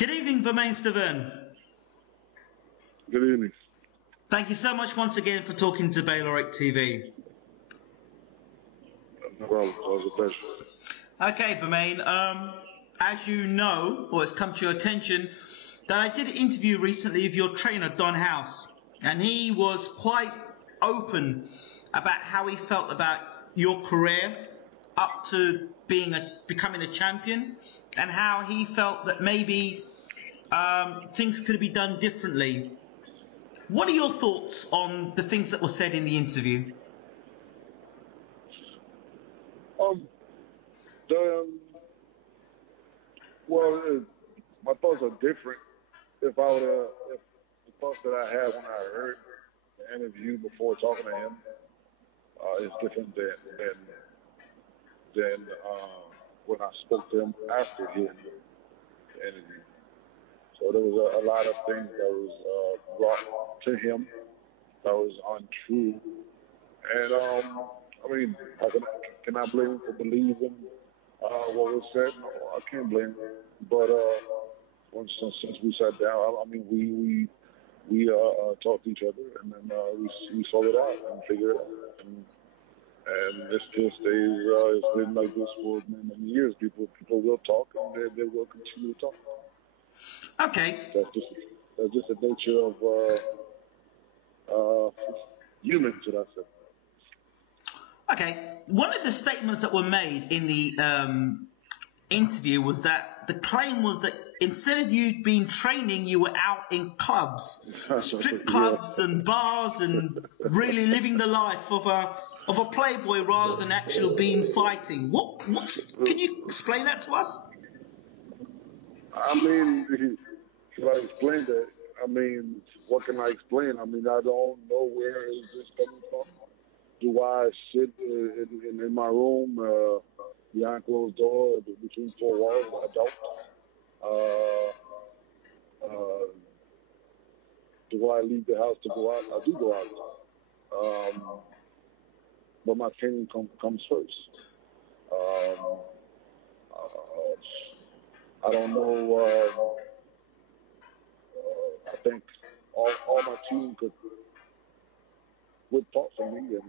Good evening, Bermane Stiverne. Good evening. Thank you so much once again for talking to Bayloric TV. No problem. It was a pleasure. Okay, Bermane, as you know, or it's come to your attention, that I did an interview recently with your trainer, Don House, and he was quite open about how he felt about your career up to becoming a champion, and how he felt that maybe things could be done differently. What are your thoughts on the things that were said in the interview? Well, my thoughts are different. If the thoughts that I had when I heard the interview before talking to him is different than when I spoke to him after hearing the interview. So there was a lot of things that was brought to him that was untrue. And I mean, can I blame him for believing what was said? No, I can't blame him. But since we sat down, I mean, we talked to each other, and then we sorted it out and figured it out. And this stays, it's been like this for many years. People will talk, and they will continue to talk. Okay. That's just the nature of humans, should I say. Okay. One of the statements that were made in the interview was that the claim was that instead of you being training, you were out in clubs, strip clubs and bars, and really living the life of a playboy rather than actually being fighting. Can you explain that to us? I mean, should I explain that? I mean, what can I explain? I mean, I don't know where is this coming from. Do I sit in my room behind closed doors between four walls? I don't. Do I leave the house to go out? I do go out. But my training comes first. I don't know. I think all my team would talk for me, and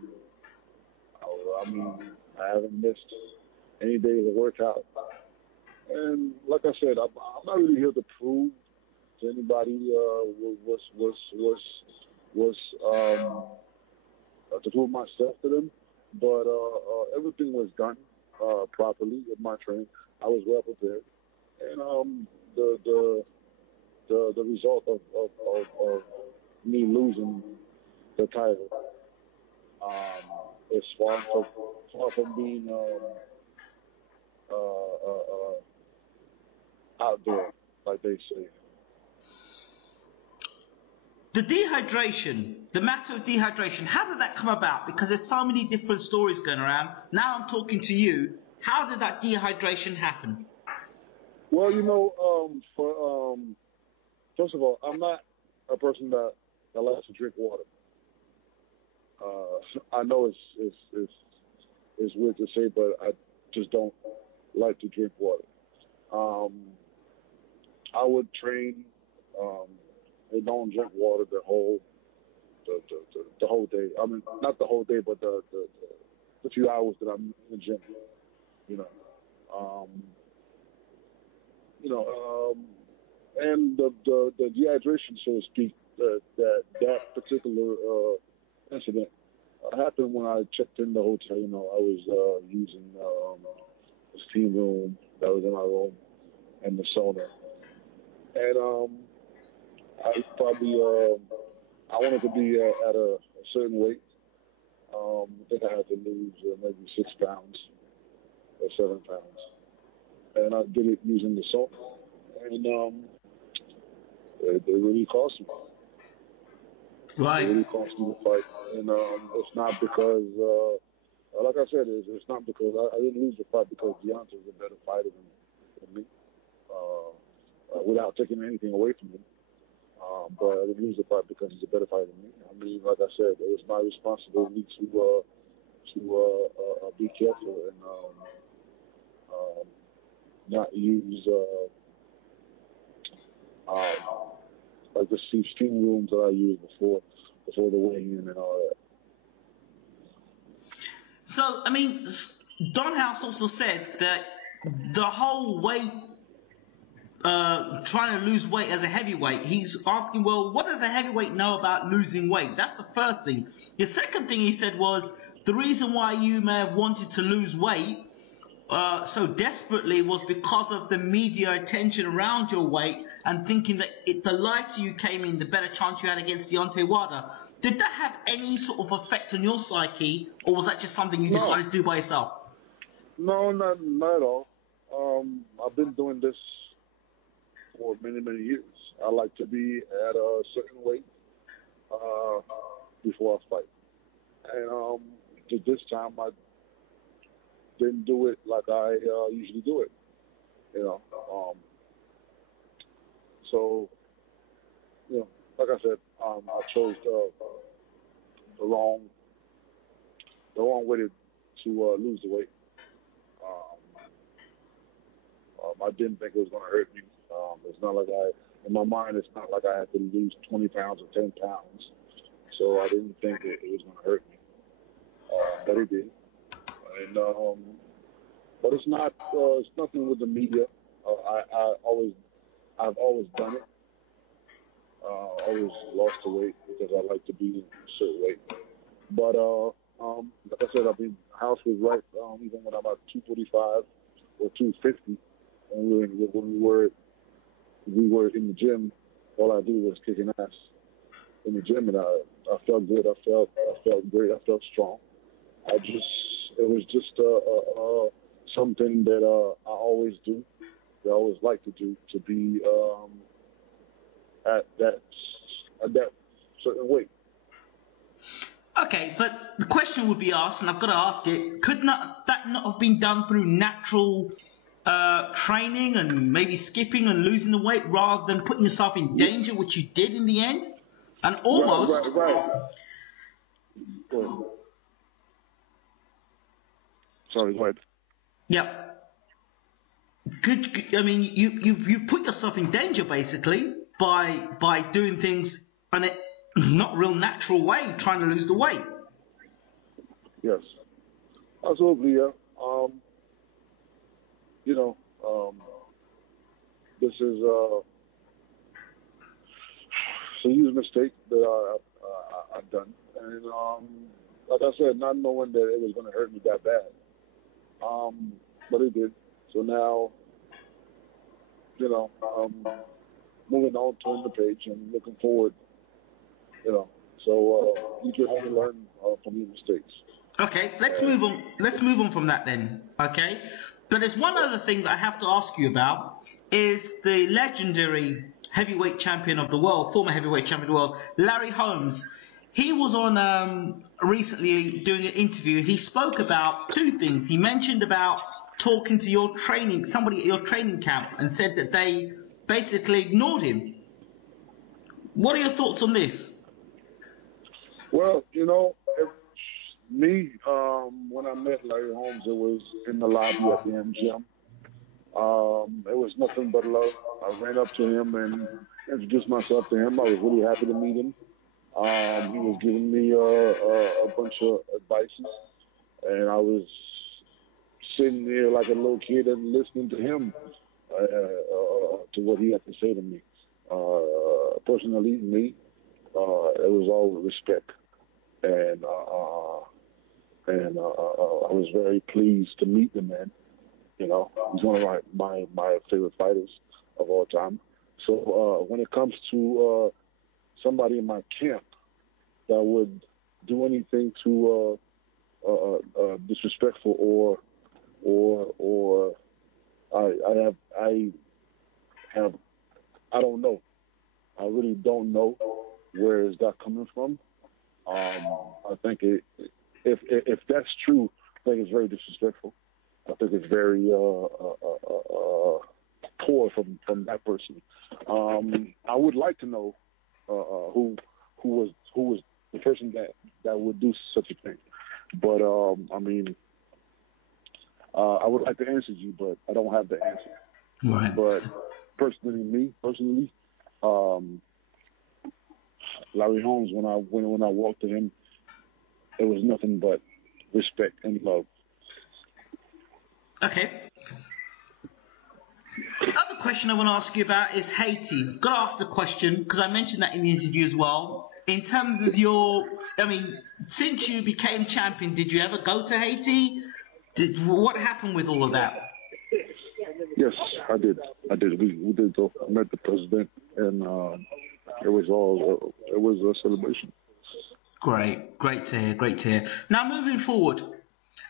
I mean, I haven't missed any days of workout. And like I said, I'm not really here to prove to anybody to prove myself to them. But everything was done properly with my training. I was well prepared, and the result of me losing the title is far from being out there, like they say. The dehydration, the matter of dehydration, how did that come about? Because there's so many different stories going around. Now I'm talking to you. How did that dehydration happen? Well, you know, first of all, I'm not a person that likes to drink water. I know it's weird to say, but I just don't like to drink water. I would train and don't drink water the whole day. I mean, not the whole day, but the few hours that I'm in the gym. And the dehydration, so to speak, that particular incident happened when I checked in the hotel. You know, I was using the steam room that was in my room and the sauna, and I probably I wanted to be at a certain weight. I think I had to lose maybe 6 pounds or 7 pounds, and I did it using the sauna, and it really cost me. Right. It really cost me the fight, and it's not because, like I said, it's not because I didn't lose the fight because Deontay is a better fighter than me, without taking anything away from him. But I didn't lose the fight because he's a better fighter than me. I mean, like I said, it was my responsibility to be careful and not use like the steam rooms that I used before the weigh-in and all that. So, I mean, Don House also said that the whole weight, trying to lose weight as a heavyweight, he's asking, well, what does a heavyweight know about losing weight? That's the first thing. The second thing he said was the reason why you may have wanted to lose weight so desperately was because of the media attention around your weight and thinking that the lighter you came in, the better chance you had against Deontay Wilder. Did that have any sort of effect on your psyche, or was that just something you decided to do by yourself? No, not at all. I've been doing this for many years. I like to be at a certain weight before I fight. And this time I didn't do it like I usually do it, you know. So, you know, like I said, I chose the wrong way to lose the weight. I didn't think it was going to hurt me. It's not like in my mind, it's not like I had to lose 20 pounds or 10 pounds. So I didn't think it was going to hurt me. But it did. And, but it's not, it's nothing with the media. I've always done it. Always lost the weight because I like to be a certain weight. But, like I said, House was right, even when I'm at 245 or 250. And when we were in the gym, all I did was kicking ass in the gym, and I felt good. I felt great. I felt strong. It was just something that I always do. I always like to do, to be at that certain weight. Okay, but the question would be asked, and I've got to ask it: could that not have been done through natural training and maybe skipping and losing the weight rather than putting yourself in danger, which you did in the end? And almost... Right. Go ahead. Sorry, go ahead. Yeah. I mean, you've put yourself in danger basically by doing things in a not real natural way, trying to lose the weight. Yes, absolutely. Yeah. You know, this is a huge mistake that I've done, and like I said, not knowing that it was going to hurt me that bad, but it did. So now, you know, moving on, turning the page, and looking forward. You know, so you can only learn from your mistakes. Okay, let's move on. Let's move on from that then. Okay, but there's one other thing that I have to ask you about is the legendary heavyweight champion of the world, former heavyweight champion of the world, Larry Holmes. He was on recently doing an interview. He spoke about two things. He mentioned about talking to somebody at your training camp, and said that they basically ignored him. What are your thoughts on this? Well, you know, when I met Larry Holmes, it was in the lobby at the MGM. It was nothing but love. I ran up to him and introduced myself to him. I was really happy to meet him. He was giving me a bunch of advice, and I was sitting there like a little kid and listening to him, to what he had to say to me. Personally, it was all with respect, and I was very pleased to meet the man. You know, he's one of my favorite fighters of all time. So when it comes to somebody in my camp that would do anything to disrespectful or I don't know. I really don't know where is that coming from. I think if that's true, I think it's very disrespectful. I think it's very poor from that person. I would like to know who was the person that would do such a thing. But I mean, I would like to answer you, but I don't have the answer. Right. But personally, Larry Holmes, when I walked to him, it was nothing but respect and love. Okay. Other question I want to ask you about is Haiti. Got to ask the question because I mentioned that in the interview as well. In terms of since you became champion, did you ever go to Haiti? What happened with all of that? Yes, I did. We did go. I met the president, and it was a celebration. Great to hear. Now moving forward,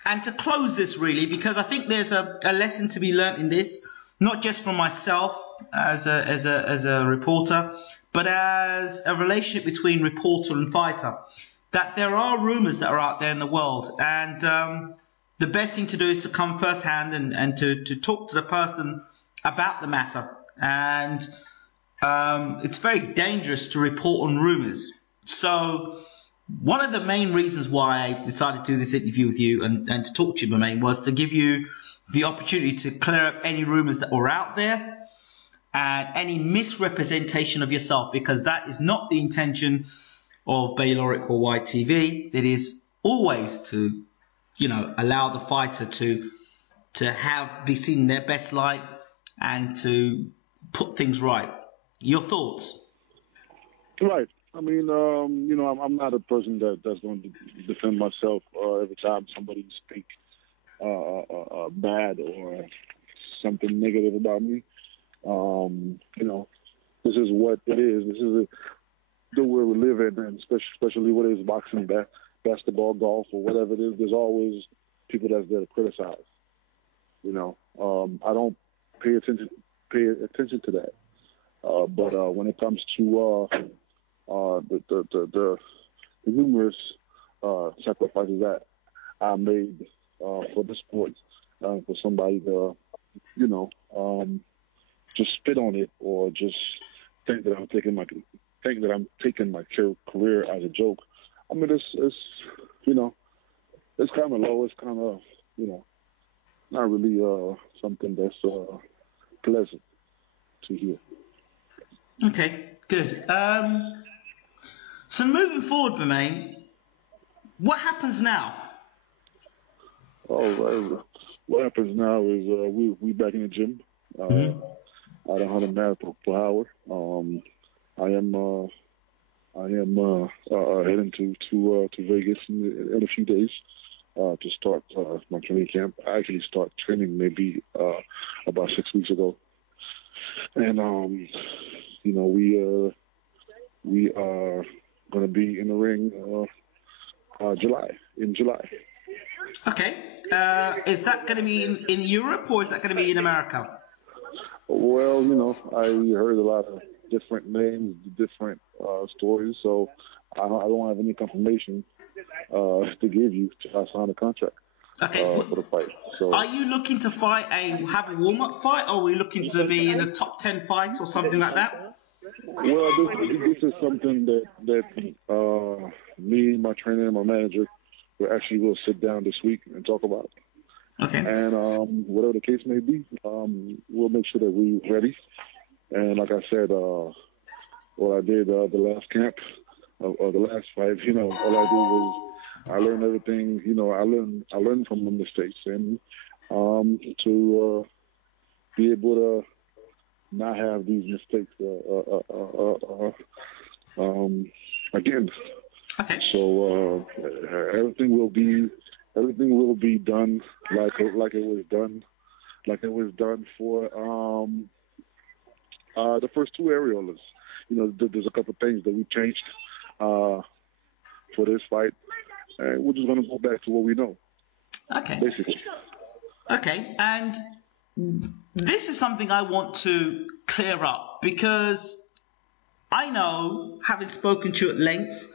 and to close this really, because I think there's a lesson to be learnt in this, not just for myself as a reporter, but as a relationship between reporter and fighter, that there are rumours that are out there in the world, and the best thing to do is to come firsthand and to talk to the person about the matter. And it's very dangerous to report on rumours. So one of the main reasons why I decided to do this interview with you and to talk to you, Bermane, was to give you the opportunity to clear up any rumours that were out there and any misrepresentation of yourself, because that is not the intention of Bayloric or YTV. It is always to, allow the fighter to be seen in their best light and to put things right. Your thoughts? Right. I mean, I'm not a person that's going to defend myself every time somebody speaks bad or something negative about me. This is what it is. This is the world we live in, and especially what is boxing, basketball, golf, or whatever it is. There's always people that's there to criticize. I don't pay attention to that. But when it comes to the numerous sacrifices that I made for the sport, for somebody to, just spit on it or just think that I'm taking my career as a joke. I mean, it's kind of low. It's kind of, not really something that's pleasant to hear. Okay, good. So moving forward, Bermane, what happens now? Oh, what happens now is we back in the gym at 100 miles per hour. I am heading to Vegas in a few days to start my training camp. I actually start training maybe about 6 weeks ago, and we are going to be in the ring in July. Okay. Is that going to be in Europe or is that going to be in America? Well, I heard a lot of different names, different stories, so I don't have any confirmation to give you to sign a contract for the fight. So, are you looking to have a warm-up fight, or are we looking to be in a top 10 fight or something like that? Well, this is something that me, my trainer, and my manager will sit down this week and talk about. Okay. And whatever the case may be, we'll make sure that we're ready. And like I said, what I did the last camp or the last fight, all I did was I learned everything. I learned from the mistakes, and to be able to not have these mistakes again. Okay. So everything will be done like it was done for the first two areolas. There's a couple of things that we changed for this fight, and we're just going to go back to what we know. Okay. Basically. Okay, and this is something I want to clear up, because I know, having spoken to you at length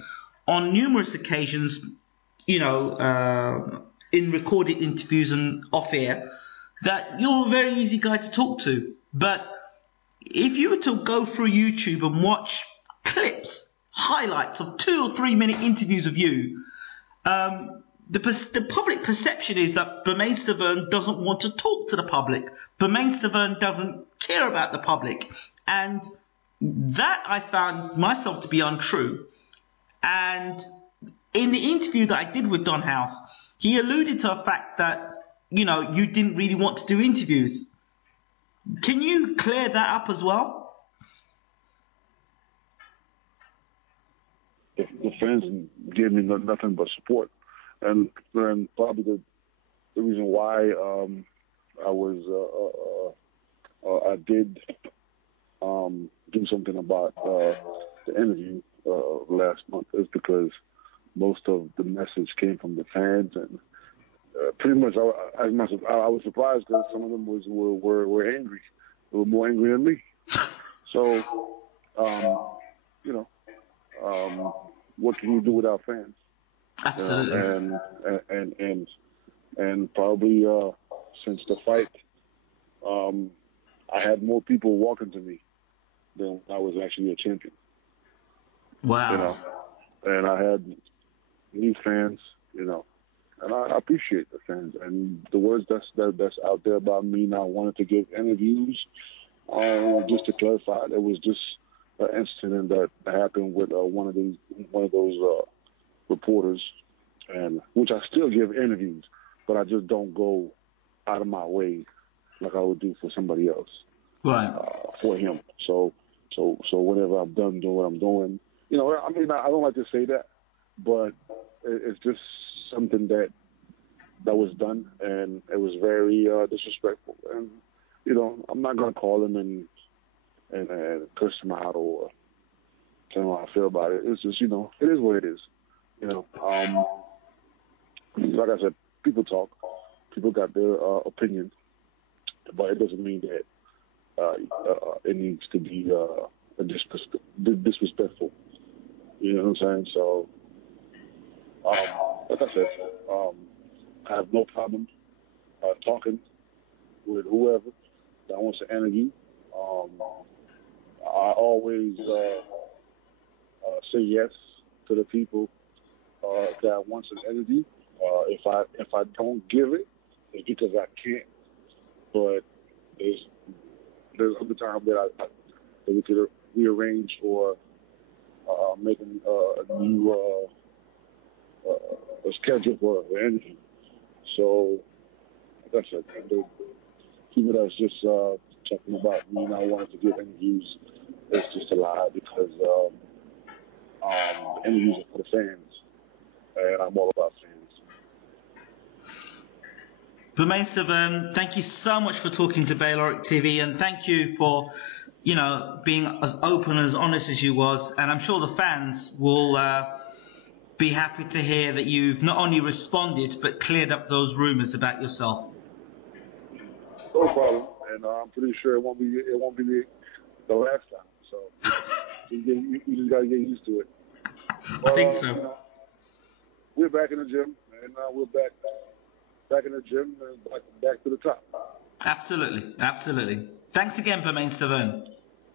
on numerous occasions, in recorded interviews and off air, that you're a very easy guy to talk to. But if you were to go through YouTube and watch clips, highlights of 2 or 3 minute interviews of you, the public perception is that Bermane Stiverne doesn't want to talk to the public. Bermane Stiverne doesn't care about the public. And That I found myself to be untrue. And in the interview that I did with Don House, he alluded to the fact that, you didn't really want to do interviews. Can you clear that up as well? The fans gave me nothing but support. And probably the reason why I did do something about the interview last month is because most of the message came from the fans, and pretty much I was surprised because some of them were angry. They were more angry than me. So, what can you do without fans? Absolutely. And probably since the fight, I had more people walking to me than I was actually a champion. Wow. And I had new fans, and I appreciate the fans and the words that's out there about me not wanting to give interviews. Just to clarify, it was just an incident that happened with one of those reporters, and which I still give interviews, but I just don't go out of my way like I would do for somebody else. Right. For him. So whenever I'm done doing what I'm doing, I don't like to say that, but it's just something that was done, and it was very disrespectful. And I'm not gonna call him and curse him out or tell him how I feel about it. It's just it is what it is. Like I said, people talk, people got their opinion, but it doesn't mean that it needs to be disrespectful. You know what I'm saying? So, like I said, I have no problem talking with whoever that wants to interview. I always say yes to the people that wants an interview. If I don't give it, it's because I can't. But there's other times that we could rearrange or making a new a schedule for the interview. So, like I said, the people that's just talking about me not wanting to give interviews is just a lie, because the interviews are for the fans, and I'm all about fans. Bermane Stiverne, thank you so much for talking to Bayloric TV, and thank you for, being as open, as honest as you was. And I'm sure the fans will be happy to hear that you've not only responded but cleared up those rumours about yourself. No problem, and I'm pretty sure it won't be the last time. So you just gotta get used to it. I think so. We're back in the gym, and we're back in the gym and back to the top. Absolutely. Thanks again, Bermane Stiverne.